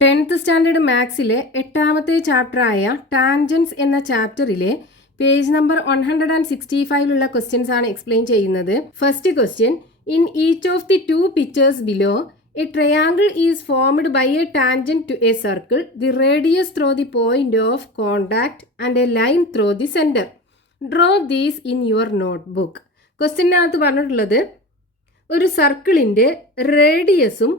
10th standard മാത്സിലെ 8ാമത്തെ ചാപ്റ്ററായ tangents എന്ന ചാപ്റ്ററിലെ പേജ് നമ്പർ 165 ക്വസ്റ്റ്യൻസ് ആണ് എക്സ്പ്ലെയിൻ ചെയ്യുന്നത്. First question, in each of the two pictures below a triangle is formed by a tangent to a circle, the radius through the point of contact and a line through the centre. Draw these in your notebook. ക്വസ്റ്റ്യനകത്ത് പറഞ്ഞിട്ടുള്ളത് ഒരു സർക്കിളിൻ്റെ റേഡിയസും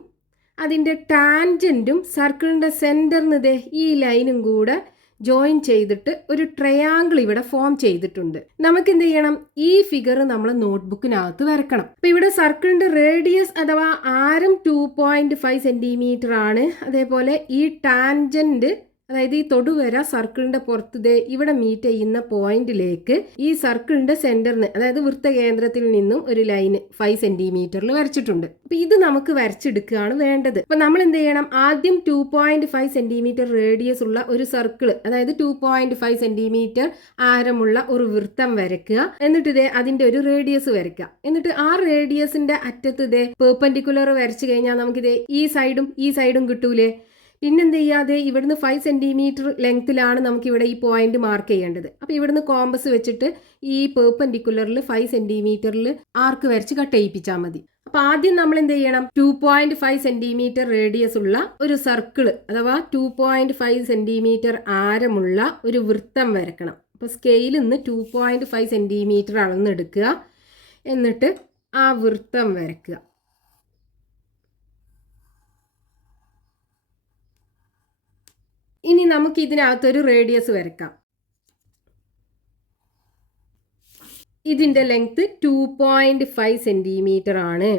അതിൻ്റെ ടാൻജൻറ്റും സർക്കിളിൻ്റെ സെൻറ്ററിന് ഈ ലൈനും കൂടെ join ചെയ്തിട്ട് ഒരു ട്രയാങ്കിൾ ഇവിടെ ഫോം ചെയ്തിട്ടുണ്ട്. നമുക്ക് എന്ത് ചെയ്യണം? ഈ ഫിഗർ നമ്മൾ നോട്ട്ബുക്കിനകത്ത് വരക്കണം. അപ്പോൾ ഇവിടെ സർക്കിളിൻ്റെ റേഡിയസ് അഥവാ ആരം 2.5 സെൻറ്റിമീറ്റർ ആണ്. അതേപോലെ ഈ ടാൻജൻറ്റ്, അതായത് ഈ തൊടുവര സർക്കിളിന്റെ പുറത്ത് ഇവിടെ മീറ്റ് ചെയ്യുന്ന പോയിന്റിലേക്ക് ഈ സർക്കിളിന്റെ സെന്ററിന്, അതായത് വൃത്തകേന്ദ്രത്തിൽ നിന്നും ഒരു ലൈന് 5 സെന്റിമീറ്ററിൽ വരച്ചിട്ടുണ്ട്. അപ്പൊ ഇത് നമുക്ക് വരച്ചെടുക്കുകയാണ് വേണ്ടത്. അപ്പൊ നമ്മൾ എന്ത് ചെയ്യണം? ആദ്യം 2.5 സെന്റിമീറ്റർ റേഡിയസ് ഉള്ള ഒരു സർക്കിൾ, അതായത് 2.5 സെന്റിമീറ്റർ ആരമുള്ള ഒരു വൃത്തം വരയ്ക്കുക. എന്നിട്ട് അതിന്റെ ഒരു റേഡിയസ് വരയ്ക്കുക. എന്നിട്ട് ആ റേഡിയസിന്റെ അറ്റത്ത് പെർപെൻഡിക്കുലർ വരച്ചു കഴിഞ്ഞാൽ നമുക്കിത് ഈ സൈഡും കിട്ടൂലേ? പിന്നെന്ത് ചെയ്യാതെ ഇവിടുന്ന് 5 സെൻറ്റിമീറ്റർ ലെങ്ത്തിലാണ് നമുക്കിവിടെ ഈ പോയിന്റ് മാർക്ക് ചെയ്യേണ്ടത്. അപ്പോൾ ഇവിടുന്ന് കോമ്പസ് വെച്ചിട്ട് ഈ പെർപെൻഡിക്കുലറിൽ 5 സെൻറ്റിമീറ്ററിൽ ആർക്ക് വരച്ച് കട്ട് ചെയ്യിപ്പിച്ചാൽ മതി. അപ്പോൾ ആദ്യം നമ്മൾ എന്ത് ചെയ്യണം? 2.5 സെൻറ്റിമീറ്റർ റേഡിയസ് ഉള്ള ഒരു സർക്കിൾ അഥവാ 2.5 സെൻറ്റിമീറ്റർ ആരമുള്ള ഒരു വൃത്തം വരക്കണം. അപ്പോൾ സ്കെയിലിൽ നിന്ന് 2.5 സെൻറ്റിമീറ്റർ അളന്നെടുക്കുക. എന്നിട്ട് ആ വൃത്തം വരയ്ക്കുക. ഇനി നമുക്ക് ഇതിനകത്തൊരു റേഡിയസ് വരയ്ക്കാം. ഇതിന്റെ ലെങ്ത് 2.5 സെന്റിമീറ്റർ ആണ്.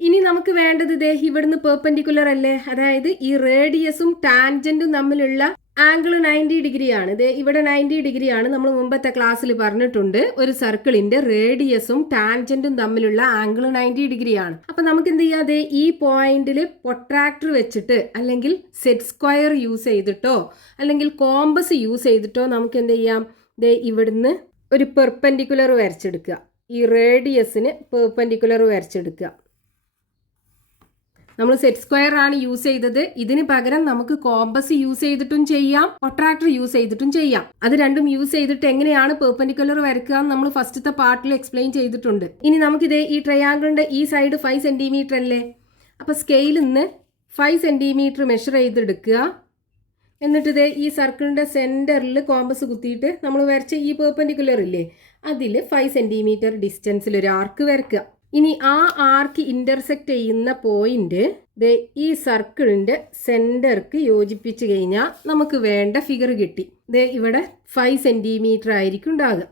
ഇനി നമുക്ക് വേണ്ടത് ഇവിടുന്ന് പെർപെൻഡിക്കുലർ അല്ലേ, അതായത് ഈ റേഡിയസും ടാൻജന്റും തമ്മിലുള്ള ആംഗിൾ 90 ഡിഗ്രി ആണ്. ഇവിടെ 90 ഡിഗ്രി ആണ്. നമ്മൾ മുമ്പത്തെ ക്ലാസ്സിൽ പറഞ്ഞിട്ടുണ്ട് ഒരു സർക്കിളിന്റെ റേഡിയസും ടാൻജന്റും തമ്മിലുള്ള ആംഗിൾ 90 ഡിഗ്രി ആണ്. അപ്പൊ നമുക്ക് എന്ത് ചെയ്യാതെ ഈ പോയിന്റിൽ പ്രൊട്രാക്ടർ വെച്ചിട്ട് അല്ലെങ്കിൽ സെറ്റ് സ്ക്വയർ യൂസ് ചെയ്തിട്ടോ അല്ലെങ്കിൽ കോമ്പസ് യൂസ് ചെയ്തിട്ടോ നമുക്ക് എന്ത് ചെയ്യാം? ഇവിടുന്ന് ഒരു പെർപെൻഡിക്കുലർ വരച്ചെടുക്കുക. ഈ റേഡിയസിന് പെർപെൻഡിക്കുലർ വരച്ചെടുക്കുക. നമ്മൾ സെറ്റ് സ്ക്വയർ ആണ് യൂസ് ചെയ്തത്. ഇതിന് പകരം നമുക്ക് കോമ്പസ് യൂസ് ചെയ്തിട്ടും ചെയ്യാം, പ്രൊട്രാക്ടർ യൂസ് ചെയ്തിട്ടും ചെയ്യാം. അത് രണ്ടും യൂസ് ചെയ്തിട്ട് എങ്ങനെയാണ് പെർപെൻഡിക്കുലർ വരയ്ക്കുക എന്ന് നമ്മൾ ഫസ്റ്റത്തെ പാർട്ടിൽ എക്സ്പ്ലെയിൻ ചെയ്തിട്ടുണ്ട്. ഇനി നമുക്കിത് ഈ ട്രയാങ്കിളിന്റെ ഈ സൈഡ് 5 സെന്റിമീറ്റർ അല്ലേ? അപ്പോൾ സ്കെയിലിൽ നിന്ന് 5 സെന്റിമീറ്റർ മെഷർ ചെയ്തെടുക്കുക. എന്നിട്ട് ഈ സർക്കിളിന്റെ സെന്ററിൽ കോമ്പസ് കുത്തിയിട്ട് നമ്മൾ വരച്ച ഈ പെർപെൻഡിക്കുലർ ഇല്ലേ, അതിൽ 5 സെന്റിമീറ്റർ ഡിസ്റ്റൻസിൽ ഒരു ആർക്ക് വരയ്ക്കുക. ഇനി ആ ആർക്ക് ഇന്റർസെക്റ്റ് ചെയ്യുന്ന പോയിന്റ് ഈ സർക്കിളിന്റെ സെന്റർക്ക് യോജിപ്പിച്ച് കഴിഞ്ഞാൽ നമുക്ക് വേണ്ട ഫിഗർ കിട്ടി. ഇവിടെ 5 സെന്റിമീറ്റർ ആയിരിക്കും ഉണ്ടാകുക.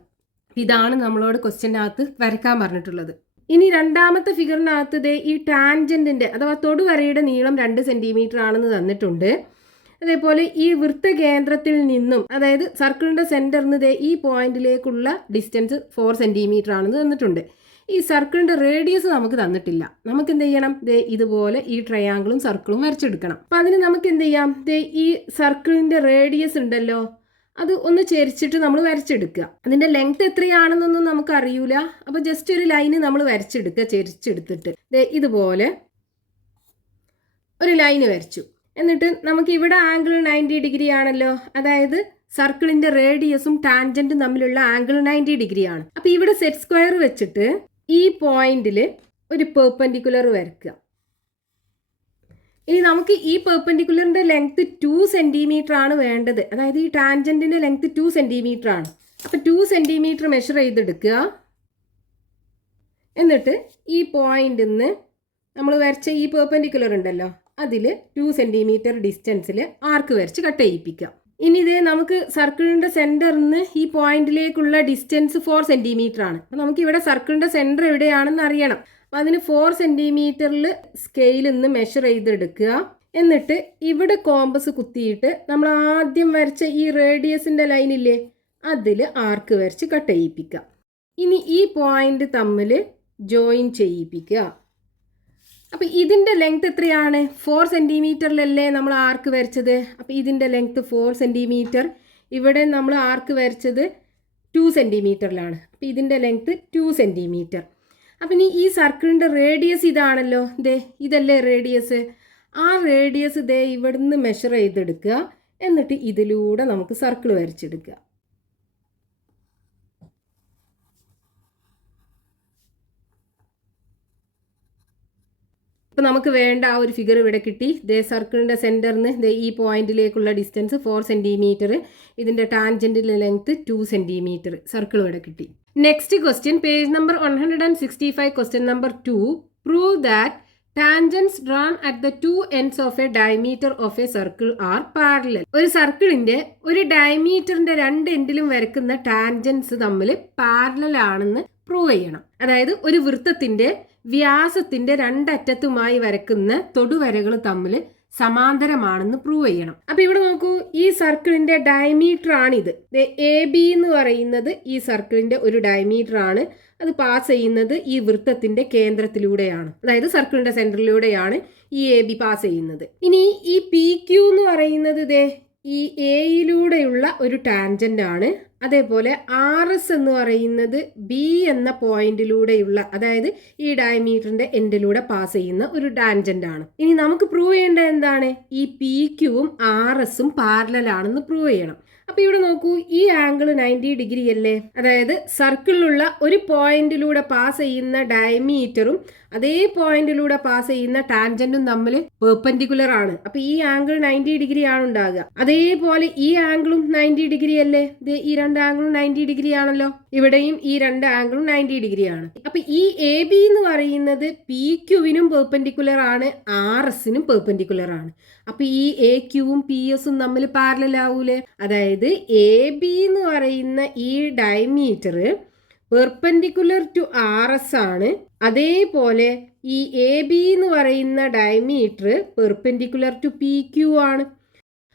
ഇതാണ് നമ്മളോട് ക്വസ്റ്റ്യനകത്ത് വരയ്ക്കാൻ പറഞ്ഞിട്ടുള്ളത്. ഇനി രണ്ടാമത്തെ ഫിഗറിനകത്ത് ഈ ടാൻജന്റിന്റെ അഥവാ തൊടുവരയുടെ നീളം 2 സെന്റിമീറ്റർ ആണെന്ന് തന്നിട്ടുണ്ട്. അതേപോലെ ഈ വൃത്തകേന്ദ്രത്തിൽ നിന്നും, അതായത് സർക്കിളിന്റെ സെന്ററിന് ഈ പോയിന്റിലേക്കുള്ള ഡിസ്റ്റൻസ് 4 സെന്റിമീറ്റർ ആണെന്ന് തന്നിട്ടുണ്ട്. ഈ സർക്കിളിന്റെ റേഡിയസ് നമുക്ക് തന്നിട്ടില്ല. നമുക്ക് എന്ത് ചെയ്യണം? ഇതുപോലെ ഈ ട്രയാങ്കിളും സർക്കിളും വരച്ചെടുക്കണം. അപ്പം അതിന് നമുക്ക് എന്ത് ചെയ്യാം? ഈ സർക്കിളിന്റെ റേഡിയസ് ഉണ്ടല്ലോ, അത് ഒന്ന് ചെരിച്ചിട്ട് നമ്മൾ വരച്ചെടുക്കുക. അതിന്റെ ലെങ്ത് എത്രയാണെന്നൊന്നും നമുക്ക് അറിയൂല. അപ്പോൾ ജസ്റ്റ് ഒരു ലൈന് നമ്മൾ വരച്ചെടുക്കുക, ചെരിച്ചെടുത്തിട്ട് ഇതുപോലെ ഒരു ലൈന് വരച്ചു. എന്നിട്ട് നമുക്ക് ഇവിടെ ആംഗിൾ 90 ഡിഗ്രി ആണല്ലോ, അതായത് സർക്കിളിന്റെ റേഡിയസും ടാൻജന്റും തമ്മിലുള്ള ആംഗിൾ 90 ഡിഗ്രി ആണ്. അപ്പോൾ ഇവിടെ സെറ്റ് സ്ക്വയർ വെച്ചിട്ട് ഈ പോയിന്റിൽ ഒരു പെർപെൻഡിക്കുലർ വരയ്ക്കുക. ഇനി നമുക്ക് ഈ പെർപെൻഡിക്കുലറിന്റെ ലെങ്ത് 2 സെന്റിമീറ്റർ ആണ് വേണ്ടത്. അതായത് ഈ ടാൻജന്റിന്റെ ലെങ്ത് 2 സെന്റിമീറ്റർ ആണ്. അപ്പൊ 2 സെന്റിമീറ്റർ മെഷർ ചെയ്തെടുക്കുക. എന്നിട്ട് ഈ പോയിന്റിൽ നിന്ന് നമ്മൾ വരച്ച ഈ പെർപെൻഡിക്കുലർ ഉണ്ടല്ലോ, അതിൽ 2 സെന്റിമീറ്റർ ഡിസ്റ്റൻസിൽ ആർക്ക് വരച്ച് കട്ട് ചെയ്യിപ്പിക്കുക. ഇനി നമുക്ക് സർക്കിളിന്റെ സെന്ററിൽ നിന്ന് ഈ പോയിന്റിലേക്കുള്ള ഡിസ്റ്റൻസ് 4 സെന്റിമീറ്റർ ആണ്. അപ്പോൾ നമുക്ക് ഇവിടെ സർക്കിളിന്റെ സെന്റർ എവിടെയാണെന്ന് അറിയണം. അപ്പം അതിന് 4 സെന്റിമീറ്ററിൽ സ്കെയിലിൽ നിന്ന് മെഷർ ചെയ്തെടുക്കുക. എന്നിട്ട് ഇവിടെ കോമ്പസ് കുത്തിയിട്ട് നമ്മൾ ആദ്യം വരച്ച ഈ റേഡിയസിന്റെ ലൈനില്ലേ, അതിൽ ആർക്ക് വരച്ച് കട്ട് ചെയ്യിപ്പിക്കുക. ഇനി ഈ പോയിന്റ് തമ്മിൽ ജോയിൻ ചെയ്യിപ്പിക്കുക. അപ്പോൾ ഇതിൻ്റെ ലെങ്ത് എത്രയാണ്? 4 സെൻറ്റിമീറ്ററിലല്ലേ നമ്മൾ ആർക്ക് വരച്ചത്. അപ്പോൾ ഇതിൻ്റെ ലെങ്ത് 4 സെൻറ്റിമീറ്റർ. ഇവിടെ നമ്മൾ ആർക്ക് വരച്ചത് 2 സെൻറ്റിമീറ്ററിലാണ്. അപ്പോൾ ഇതിൻ്റെ ലെങ്ത് 2 സെൻറ്റിമീറ്റർ. അപ്പം ഇനി ഈ സർക്കിളിൻ്റെ റേഡിയസ് ഇതാണല്ലോ, ഇതല്ലേ റേഡിയസ്. ആ റേഡിയസ് ദേ ഇവിടുന്ന് മെഷർ ചെയ്തെടുക്കുക. എന്നിട്ട് ഇതിലൂടെ നമുക്ക് സർക്കിൾ വരച്ചെടുക്കുക. ഇപ്പം നമുക്ക് വേണ്ട ആ ഒരു ഫിഗർ ഇവിടെ കിട്ടി. ദേ സർക്കിളിൻ്റെ സെൻറ്ററിന് ദേ ഈ പോയിന്റിലേക്കുള്ള ഡിസ്റ്റൻസ് 4 സെൻറ്റിമീറ്റർ, ഇതിൻ്റെ ടാൻജൻറ്റിൻ്റെ ലെങ്ത് 2 സെൻറ്റിമീറ്റർ. സർക്കിൾ ഇവിടെ കിട്ടി. Next question, page number 165, question number 2. Prove that tangents drawn at the two ends of a diameter of a circle are parallel. ഒരു സർക്കിളിന്റെ ഒരു ഡയമീറ്ററിന്റെ രണ്ട് എൻഡിലും വരക്കുന്ന ടാൻജൻസ് തമ്മിൽ പാരലൽ ആണെന്ന് പ്രൂവ് ചെയ്യണം. അതായത് ഒരു വൃത്തത്തിന്റെ വ്യാസത്തിന്റെ രണ്ടറ്റത്തുമായി വരക്കുന്ന തൊടുവരകൾ തമ്മിൽ സമാന്തരമാണെന്ന് പ്രൂവ് ചെയ്യണം. അപ്പൊ ഇവിടെ നോക്കൂ, ഈ സർക്കിളിന്റെ ഡയമീറ്റർ ആണിത്. എ ബി എന്ന് പറയുന്നത് ഈ സർക്കിളിന്റെ ഒരു ഡയമീറ്റർ ആണ്. അത് പാസ് ചെയ്യുന്നത് ഈ വൃത്തത്തിന്റെ കേന്ദ്രത്തിലൂടെയാണ്, അതായത് സർക്കിളിന്റെ സെന്ററിലൂടെയാണ് ഈ എ ബി പാസ് ചെയ്യുന്നത്. ഇനി ഈ പി ക്യൂ എന്ന് പറയുന്നത് ദേ ഈ എയിലൂടെയുള്ള ഒരു ടാൻജന്റ് ആണ്. അതേപോലെ ആർ എസ് എന്ന് പറയുന്നത് ബി എന്ന പോയിന്റിലൂടെയുള്ള, അതായത് ഈ ഡയമീറ്ററിന്റെ എൻഡിലൂടെ പാസ് ചെയ്യുന്ന ഒരു ടാൻജന്റ് ആണ്. ഇനി നമുക്ക് പ്രൂവ് ചെയ്യേണ്ടത് എന്താണ്? ഈ പി ക്യൂവും ആർ എസും പാരലൽ ആണെന്ന് പ്രൂവ് ചെയ്യണം. അപ്പൊ ഇവിടെ നോക്കൂ, ഈ ആംഗിൾ 90 ഡിഗ്രി അല്ലേ? അതായത് സർക്കിളിലുള്ള ഒരു പോയിന്റിലൂടെ പാസ് ചെയ്യുന്ന ഡയമീറ്ററും അതേ പോയിന്റിലൂടെ പാസ് ചെയ്യുന്ന ടാൻജന്റും തമ്മിൽ പെർപെൻഡിക്കുലർ ആണ്. അപ്പൊ ഈ ആംഗിൾ 90 ഡിഗ്രി ആണ് ഉണ്ടാകുക. അതേപോലെ ഈ ആംഗിളും 90 ഡിഗ്രി അല്ലേ? ഈ രണ്ട് ആംഗിളും 90 ഡിഗ്രി ആണല്ലോ. ഇവിടെയും ഈ രണ്ട് ആംഗിളും 90 ഡിഗ്രി ആണ്. അപ്പൊ ഈ എ ബി എന്ന് പറയുന്നത് പി ക്യൂവിനും പെർപെൻഡിക്കുലർ ആണ്, ആർ എസിനും പെർപെൻഡിക്കുലർ ആണ്. അപ്പൊ ഈ എ ക്യൂവും പി എസും തമ്മിൽ പാരലൽ ആവൂലേ? അതായത് എ ബി എന്ന് പറയുന്ന ഈ diameter perpendicular to R S ആണ്. അതേപോലെ ഈ എ ബി എന്ന് പറയുന്ന diameter perpendicular to P Q ആണ്.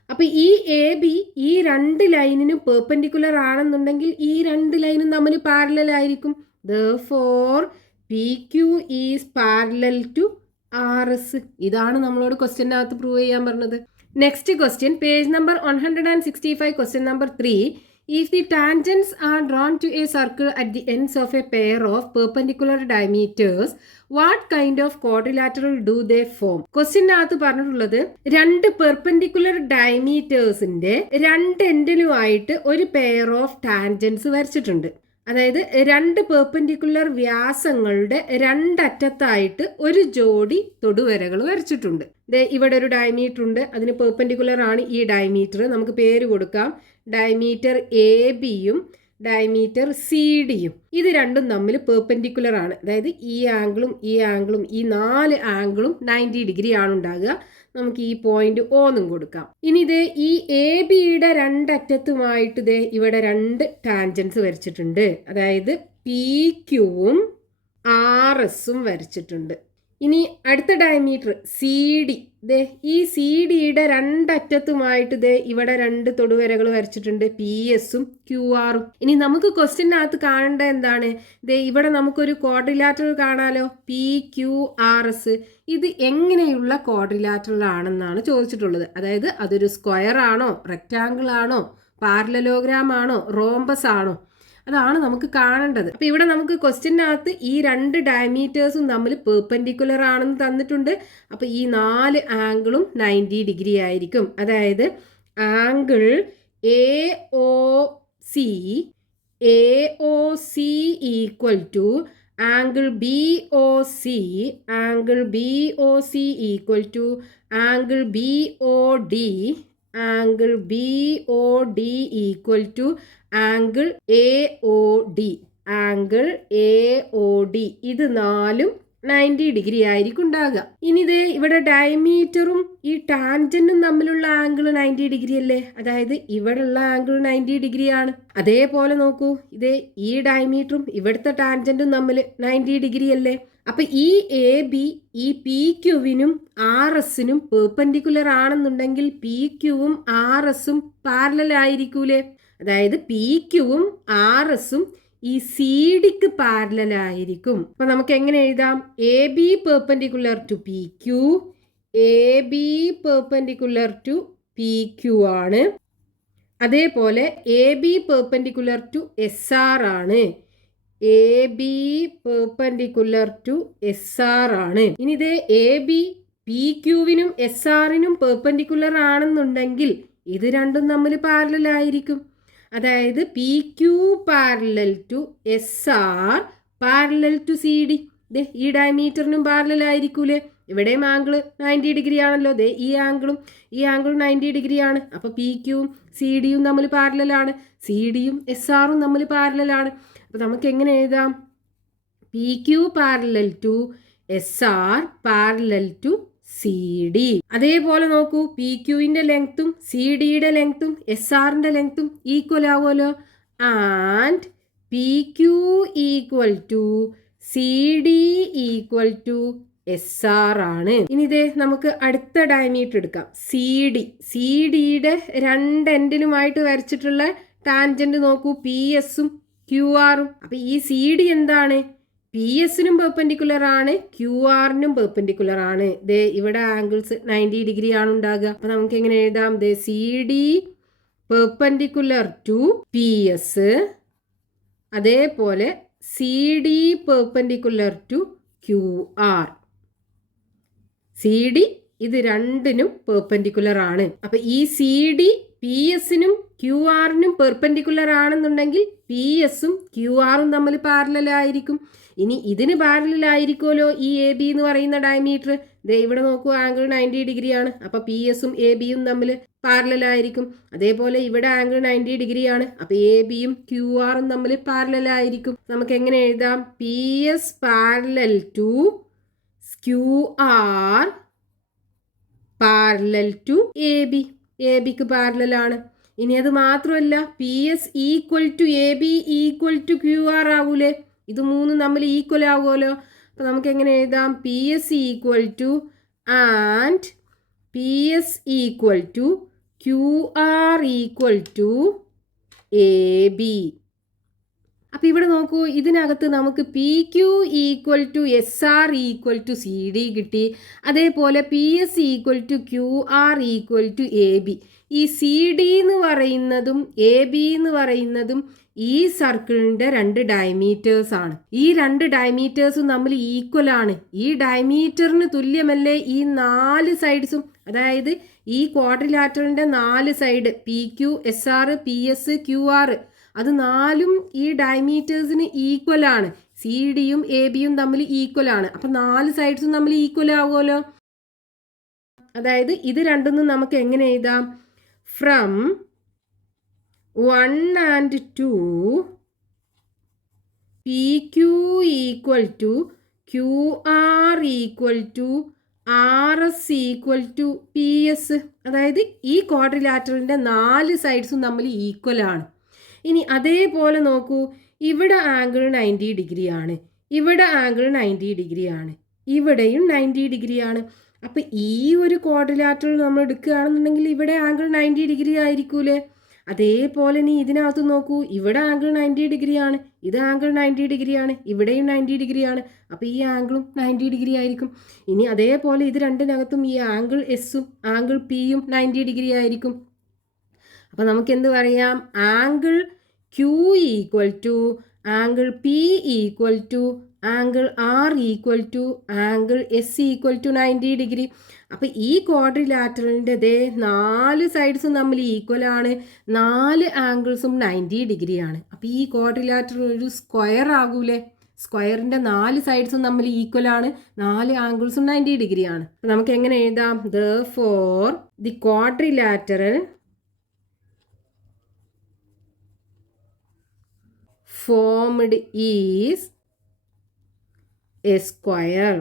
അപ്പൊ ഈ എ ബി ഈ രണ്ട് ലൈനിനും പെർപെൻഡിക്കുലർ ആണെന്നുണ്ടെങ്കിൽ ഈ രണ്ട് ലൈനും തമ്മിൽ പാരലൽ ആയിരിക്കും. Therefore P Q is parallel to R S. ഇതാണ് നമ്മളോട് ക്വസ്റ്റ്യൻ്റെ അകത്ത് പ്രൂവ് ചെയ്യാൻ പറഞ്ഞത്. Next question, page number 165, question number 3. If the tangents are drawn to a circle at the ends of a pair of perpendicular diameters, what kind of quadrilateral do they form? ക്വസ്റ്റ്യൻ്റെ അകത്ത് പറഞ്ഞിട്ടുള്ളത് രണ്ട് perpendicular ഡയമീറ്റേഴ്സിന്റെ രണ്ട് എൻഡിലുമായിട്ട് ഒരു pair of tangents വരച്ചിട്ടുണ്ട്. അതായത് രണ്ട് perpendicular വ്യാസങ്ങളുടെ രണ്ടറ്റത്തായിട്ട് ഒരു ജോഡി തൊടുവരകൾ വരച്ചിട്ടുണ്ട്. ഇവിടെ ഒരു ഡയമീറ്റർ ഉണ്ട്, അതിന് പെർപെൻഡിക്കുലർ ആണ് ഈ ഡയമീറ്റർ. നമുക്ക് പേര് കൊടുക്കാം, ഡയമീറ്റർ എ ബിയും ഡയമീറ്റർ സി ഡിയും. ഇത് രണ്ടും തമ്മിൽ പെർപെൻഡിക്കുലർ ആണ്. അതായത് ഈ ആംഗിളും ഈ ആംഗിളും ഈ 4 ആംഗിളും 90 ഡിഗ്രി ആണ് ഉണ്ടാകുക. നമുക്ക് ഈ പോയിന്റ് ഓന്നും കൊടുക്കാം. ഇനി ഇതേ ഈ എ ബിയുടെ രണ്ടറ്റത്തുമായിട്ട് ഇതേ ഇവിടെ രണ്ട് ടാൻജൻസ് വരച്ചിട്ടുണ്ട്. അതായത് പി ക്യൂവും ആർ എസും വരച്ചിട്ടുണ്ട്. ഇനി അടുത്ത ഡയമീറ്റർ സി ഡി, ദേ ഈ സി ഡിയുടെ രണ്ടറ്റത്തുമായിട്ട് ദേ ഇവിടെ രണ്ട് തൊടുവരകൾ വരച്ചിട്ടുണ്ട്, പി എസും ക്യു ആറും. ഇനി നമുക്ക് ക്വസ്റ്റ്യനകത്ത് കാണേണ്ട എന്താണ്? ദേ ഇവിടെ നമുക്കൊരു ക്വാഡ്രിലാറ്ററൽ കാണാലോ, പി ക്യു ആർ എസ്. ഇത് എങ്ങനെയുള്ള ക്വാഡ്രിലാറ്ററൽ ആണെന്നാണ് ചോദിച്ചിട്ടുള്ളത്. അതായത് അതൊരു സ്ക്വയർ ആണോ, റെക്റ്റാങ്കിൾ ആണോ, പാരലലോഗ്രാം ആണോ, റോംബസ് ആണോ? അതാണ് നമുക്ക് കാണേണ്ടത്. അപ്പൊ ഇവിടെ നമുക്ക് ക്വസ്റ്റ്യനകത്ത് ഈ രണ്ട് ഡയമീറ്റേഴ്സും തമ്മിൽ പെർപെൻഡിക്കുലർ ആണെന്ന് തന്നിട്ടുണ്ട്. അപ്പൊ ഈ 4 ആംഗിളും 90 ഡിഗ്രി ആയിരിക്കും. അതായത് angle A O C equal to angle B O C, angle B O C equal to angle B O D, angle B O D equal to angle A O D, angle A O D. ഇത് 4ഉം 90 degree ആയിരിക്കും ഉണ്ടാകുക. ഇനി ഇതേ ഇവിടെ ഡയമീറ്ററും ഈ ടാൻജന്റും തമ്മിലുള്ള angle 90 degree അല്ലേ? അതായത് ഇവിടെയുള്ള ആംഗിൾ 90 ഡിഗ്രി ആണ്. അതേപോലെ നോക്കൂ, ഇതേ ഈ ഡയമീറ്ററും ഇവിടുത്തെ ടാൻജന്റും തമ്മിൽ 90 ഡിഗ്രി അല്ലേ? അപ്പൊ ഈ എ ബി ഈ പി ക്യൂവിനും ആർ എസിനും പെർപെൻഡിക്കുലർ ആണെന്നുണ്ടെങ്കിൽ പി ക്യൂവും ആർ എസും പാരലൽ ആയിരിക്കൂലേ? അതായത് പി ക്യൂവും ആർ എസും ഈ സി ഡിക്ക് പാരലൽ ആയിരിക്കും. അപ്പൊ നമുക്ക് എങ്ങനെ എഴുതാം? A B perpendicular to P Q, A B perpendicular to P Q ആണ്. അതേപോലെ A B perpendicular to S R ആണ്, A B perpendicular to S R ആണ്. ഇനി ഇത് എ ബി പി ക്യൂവിനും എസ് ആറിനും പെർപെൻഡിക്കുലർ ആണെന്നുണ്ടെങ്കിൽ ഇത് രണ്ടും തമ്മിൽ പാരലൽ ആയിരിക്കും. അതായത് P Q parallel to S R parallel to C D. ഈ ഡയമീറ്ററിനും പാരലൽ ആയിരിക്കൂലേ. ഇവിടെയും ആംഗിൾ 90 ഡിഗ്രി ആണല്ലോ. ഈ ആംഗിളും 90 ഡിഗ്രി ആണ്. അപ്പോൾ പി ക്യൂവും സി ഡിയും തമ്മിൽ പാരലലാണ്. സി ഡിയും എസ് ആറും തമ്മിൽ പാരലലാണ്. അപ്പോൾ നമുക്ക് എങ്ങനെ എഴുതാം? P Q parallel to S R parallel to C D. അതേപോലെ നോക്കൂ, പി ക്യൂവിൻ്റെ ലെങ്ത്തും സി ഡിയുടെ ലെങ്ത്തും എസ് ആറിൻ്റെ ലെങ്ത്തും ഈക്വൽ ആവുമല്ലോ. And P Q equal to C D equal to S R ആണ്. ഇനി ഇതേ നമുക്ക് അടുത്ത ഡയമീറ്റർ എടുക്കാം. C D. സി ഡിയുടെ രണ്ട് എൻഡിലുമായിട്ട് വരച്ചിട്ടുള്ള ടാൻജന്റ് നോക്കൂ, പി എസും ക്യു ആറും. അപ്പൊ ഈ സി ഡി എന്താണ്? പി എസിനും പെർപെൻഡിക്കുലർ ആണ്, ക്യു ആറിനും പെർപെൻഡിക്കുലർ ആണ്. ദേ ഇവിടെ ആംഗിൾസ് 90 ഡിഗ്രി ആണ് ഉണ്ടാകുക. അപ്പൊ നമുക്ക് എങ്ങനെ എഴുതാം? ദേ C D perpendicular to P S, അതേപോലെ C D perpendicular to Q R. C D ഇത് രണ്ടിനും പെർപെൻഡിക്കുലർ ആണ്. അപ്പൊ ഈ സി ഡി പി എസിനും ക്യു ആറിനും പെർപെൻഡിക്കുലർ ആണെന്നുണ്ടെങ്കിൽ പി എസും ക്യു ആറും തമ്മിൽ പാരലൽ ആയിരിക്കും. ഇനി ഇതിന് പാരലൽ ആയിരിക്കുമല്ലോ ഈ എ ബി എന്ന് പറയുന്ന ഡയമീറ്റർ. ദേ ഇവിടെ നോക്കൂ, ആംഗിൾ 90 ഡിഗ്രി ആണ്. അപ്പൊ പി എസും എ ബിയും തമ്മിൽ പാരലൽ ആയിരിക്കും. അതേപോലെ ഇവിടെ ആംഗിൾ 90 ഡിഗ്രി ആണ്. അപ്പൊ എ ബിയും ക്യു ആറും തമ്മിൽ പാരലൽ ആയിരിക്കും. നമുക്ക് എങ്ങനെ എഴുതാം? P S parallel to Q R parallel to A B. A ബിക്ക് പാരലലാണ്. ഇനി അത് മാത്രമല്ല, P S equal to A B equal to Q R ആവൂലേ. ഇത് മൂന്നും തമ്മിൽ ഈക്വൽ ആവുമല്ലോ. അപ്പം നമുക്ക് എങ്ങനെ എഴുതാം? P S equal to and P S equal to Q R equal to A B. അപ്പം ഇവിടെ നോക്കൂ, ഇതിനകത്ത് നമുക്ക് P Q equal to S R equal to C D കിട്ടി. അതേപോലെ P S equal to Q R equal to A B. ഈ C D എന്ന് പറയുന്നതും എ ബി എന്ന് പറയുന്നതും ഈ സർക്കിളിൻ്റെ രണ്ട് ഡയമീറ്റേഴ്സ് ആണ്. ഈ രണ്ട് ഡയമീറ്റേഴ്സും തമ്മിൽ ഈക്വൽ ആണ്. ഈ ഡയമീറ്ററിന് തുല്യമല്ലേ ഈ 4 സൈഡ്സും. അതായത് ഈ ക്വാഡ്രിലാറ്ററലിൻ്റെ 4 side P Q S R P S Q R, അത് 4ഉം ഈ ഡയമീറ്റേഴ്സിന് ഈക്വൽ ആണ്. സി ഡിയും എ ബിയും തമ്മിൽ ഈക്വൽ ആണ്. അപ്പം 4 സൈഡ്സും തമ്മിൽ ഈക്വൽ ആവുമല്ലോ. അതായത് ഇത് രണ്ടൊന്നും നമുക്ക് എങ്ങനെ എഴുതാം? From 1 and 2 P Q equal to Q R equal to R S equal to P S. അതായത് ഈ ക്വാഡ്രിലാറ്ററലിൻ്റെ 4 സൈഡ്സും തമ്മിൽ ഈക്വൽ ആണ്. ഇനി അതേപോലെ നോക്കൂ, ഇവിടെ ആംഗിൾ 90 ഡിഗ്രി ആണ്, ഇവിടെ ആംഗിൾ 90 ഡിഗ്രി ആണ്, ഇവിടെയും 90 ഡിഗ്രി ആണ്. അപ്പം ഈ ഒരു ക്വാഡ്രിലാറ്ററൽ നമ്മൾ എടുക്കുകയാണെന്നുണ്ടെങ്കിൽ ഇവിടെ ആംഗിൾ 90 ഡിഗ്രി ആയിരിക്കൂലേ. അതേപോലെ നീ ഇതിനകത്ത് നോക്കൂ, ഇവിടെ ആംഗിൾ 90 ഡിഗ്രി ആണ്, ഇത് ആംഗിൾ 90 ഡിഗ്രി ആണ്, ഇവിടെയും 90 ഡിഗ്രി ആണ്. അപ്പോൾ ഈ ആംഗിളും 90 ഡിഗ്രി ആയിരിക്കും. ഇനി അതേപോലെ ഇത് രണ്ടിനകത്തും ഈ ആംഗിൾ എസും ആംഗിൾ പിയും 90 ഡിഗ്രി ആയിരിക്കും. അപ്പോൾ നമുക്ക് എന്ത് പറയാം? Angle Q equal to angle P equal to angle R equal to angle S equal to 90 degree. അപ്പോൾ ഈ ക്വാഡ്രിലാറ്ററലിൻ്റെ 4 സൈഡ്സും തമ്മിൽ ഈക്വൽ ആണ്, 4 ആംഗിൾസും 90 ഡിഗ്രി ആണ്. അപ്പോൾ ഈ ക്വാഡ്രിലാറ്ററൽ ഒരു സ്ക്വയർ ആകൂലേ. സ്ക്വയറിൻ്റെ 4 സൈഡ്സും തമ്മിൽ ഈക്വൽ ആണ്, 4 ആംഗിൾസും 90 ഡിഗ്രി ആണ്. അപ്പോൾ നമുക്ക് എങ്ങനെ എഴുതാം? Therefore the quadrilateral formed is a square.